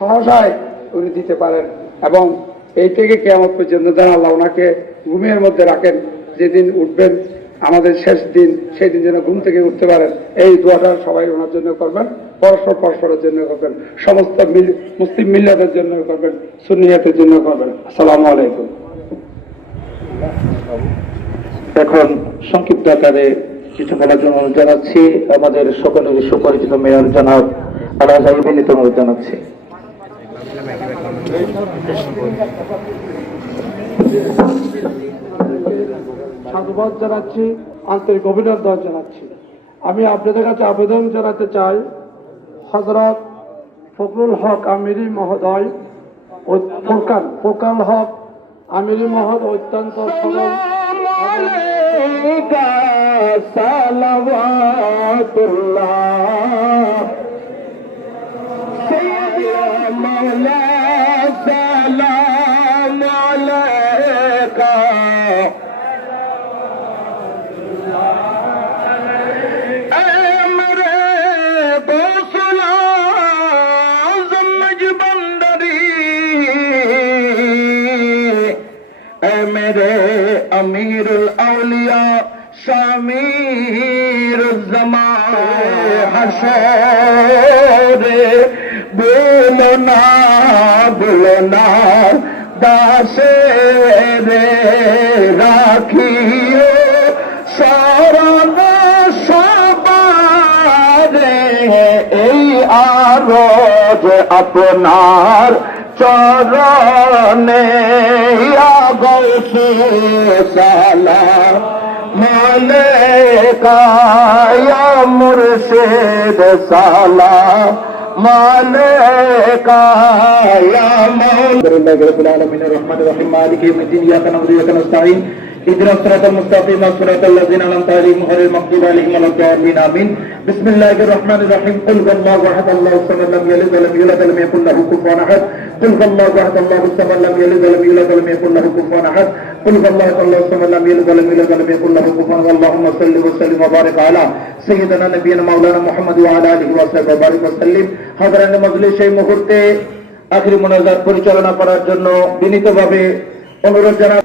সহসায় উনি দিতে পারেন। এবং এই থেকে কেমন পর্যন্ত যেন আল্লাহ ওনাকে ঘুমের মধ্যে রাখেন, যেদিন উঠবেন, আমাদের শেষ দিন সেই দিন যেন ঘুম থেকে উঠতে পারেন। এই দোয়াটা সবাই ওনার জন্য করবেন, পরস্পর পরস্পরের জন্য করবেন, সমস্ত মুসলিম মিল্লাদের জন্য করবেন সুনিয়াতের জন্য করবেন। আসসালামু আলাইকুম। এখন সংক্ষিপ্ত আকারে কিছু বলার জন্য জানাচ্ছি। আমাদের সকলের সুপরিচিত মেয়র জনাব বিনীত অনুরোধ জানাচ্ছি। সাধুবাদ জানাচ্ছি আন্তরিক অভিনন্দন জানাচ্ছি। আমি আপনাদের কাছে আবেদন জানাতে চাই হজরত ফখরুল হক আমিরি মহোদয় ও ফোরকান ফোরকান হক আমিরি মহোদয় অত্যন্ত সরল। मेरे আমিরুল আউলিয়া শামির জমা হাসরে, বলো না বলো না দাসে রে রাখিও সরব সবারে এই আর আপনার চরণে সালা মনে কায়া মুর্শিদ সালা, মনে কায়া মন। রহমান রহিম, মালিক ইয়াকা নাবুদু, ইয়াকা নাস্তাইন اياك نعبد واياك نستعين اهدنا الصراط المستقيم صراط الذين انعمت عليهم غير المغضوب عليهم ولا الضالين امين بسم الله الرحمن الرحيم قل هو الله احد الله الصمد لم يلد ولم يولد ولم يكن له كفوا احد قل هو الله احد الله الصمد لم يلد ولم يولد ولم يكن له كفوا احد قل هو الله احد الله الصمد لم يلد ولم يولد ولم يكن له كفوا احد اللهم صل وسلم وبارك على سيدنا نبينا مولانا محمد وعلى اله وصحبه وبارك وسلم حضران মজলিস এই মুহূর্তে আখিরি মোনাজাত পরিচালনা করার জন্য বিনীতভাবে অনুরোধ জানা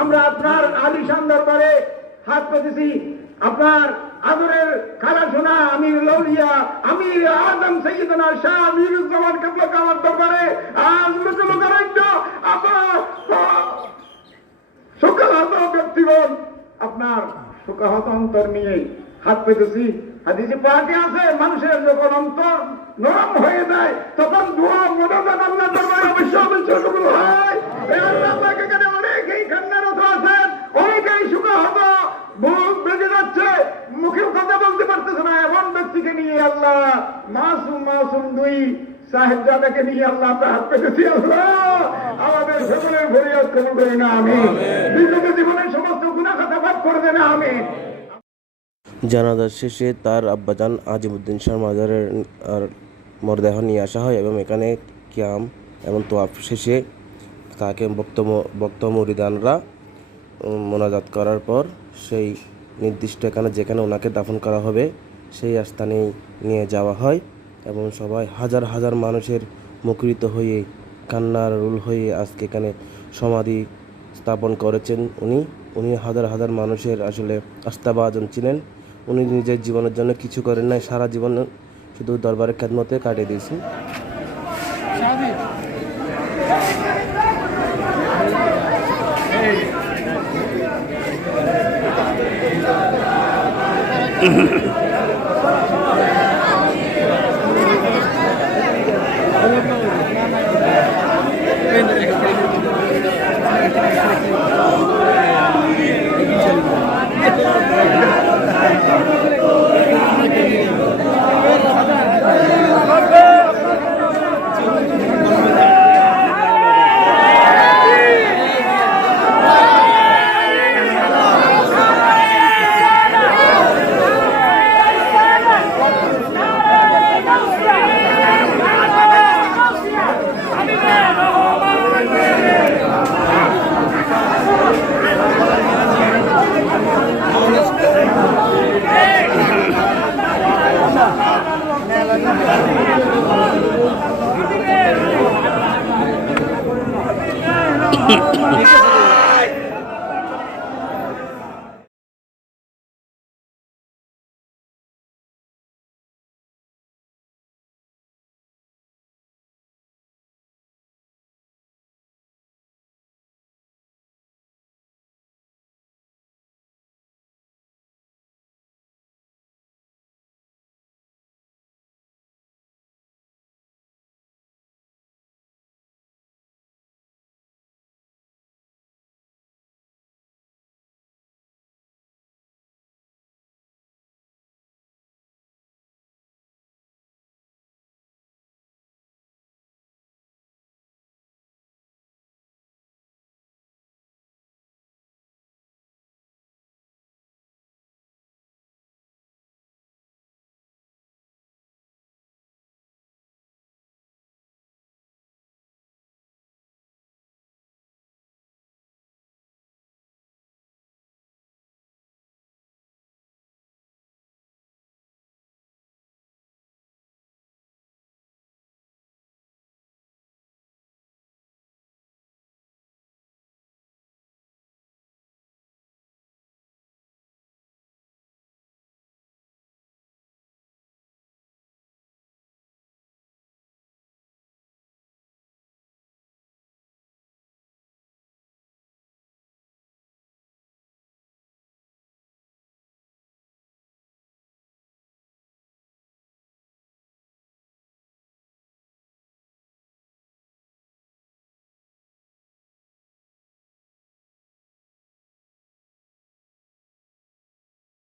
আমরা আপনার আলিশান দরবারে হাত পেতেছি। আপনার আদরের খালা শোনা আমির লৌলিয়া আমির আদম সৈয়দনা শাহ আমিরুজ্জামান কিবলা কাবার দরবারে আজ কারণ্য আপনার সুখাহত ব্যক্তিগণ, আপনার সুখাহত অন্তর নিয়ে হাত পেতেছি। হাদিসে আছে, মানুষের যখন অন্তর নরম হয়ে যায়, তখন মনোজাত আল্লাহ দরবারে অবশ্য অবশ্য হয়। আছেন, অনেকেই বেজে যাচ্ছে মুখে কথা বলতে পারতেছে না, এমন ব্যক্তিকে নিয়ে আল্লাহ মাসুম মাসুম দুই সাহেবজাদাকে নিয়ে আল্লাহ আমরা হাত পেতেছি আল্লাহ। আমাদের সকলের ফরিয়াদ কবুল করে না আমি। বিগত জীবনের সমস্ত গুণা কথা করে দেন আমি। জানাজার শেষে তার আব্বাজান আজিমুদ্দিন শাহ মাজারের আর মরদেহ নিয়ে আসা হয় এবং এখানে ক্যাম এবং তোয়াফ শেষে তাকে বক্ত বক্ত মুরিদানরা মোনাজাত করার পর সেই নির্দিষ্ট এখানে যেখানে ওনাকে দাফন করা হবে সেই স্থানেই নিয়ে যাওয়া হয়। এবং সবাই হাজার হাজার মানুষের মুখরিত হয়ে কান্নার রুল হয়ে আজকে এখানে সমাধি স্থাপন করেছেন উনি। উনি হাজার হাজার মানুষের আসলে আস্থাভাজন ছিলেন। উনি নিজের জীবনের জন্য কিছু করেন নাই, সারা জীবন শুধু দরবারের খেদমতে কাটিয়ে দিয়েছেন।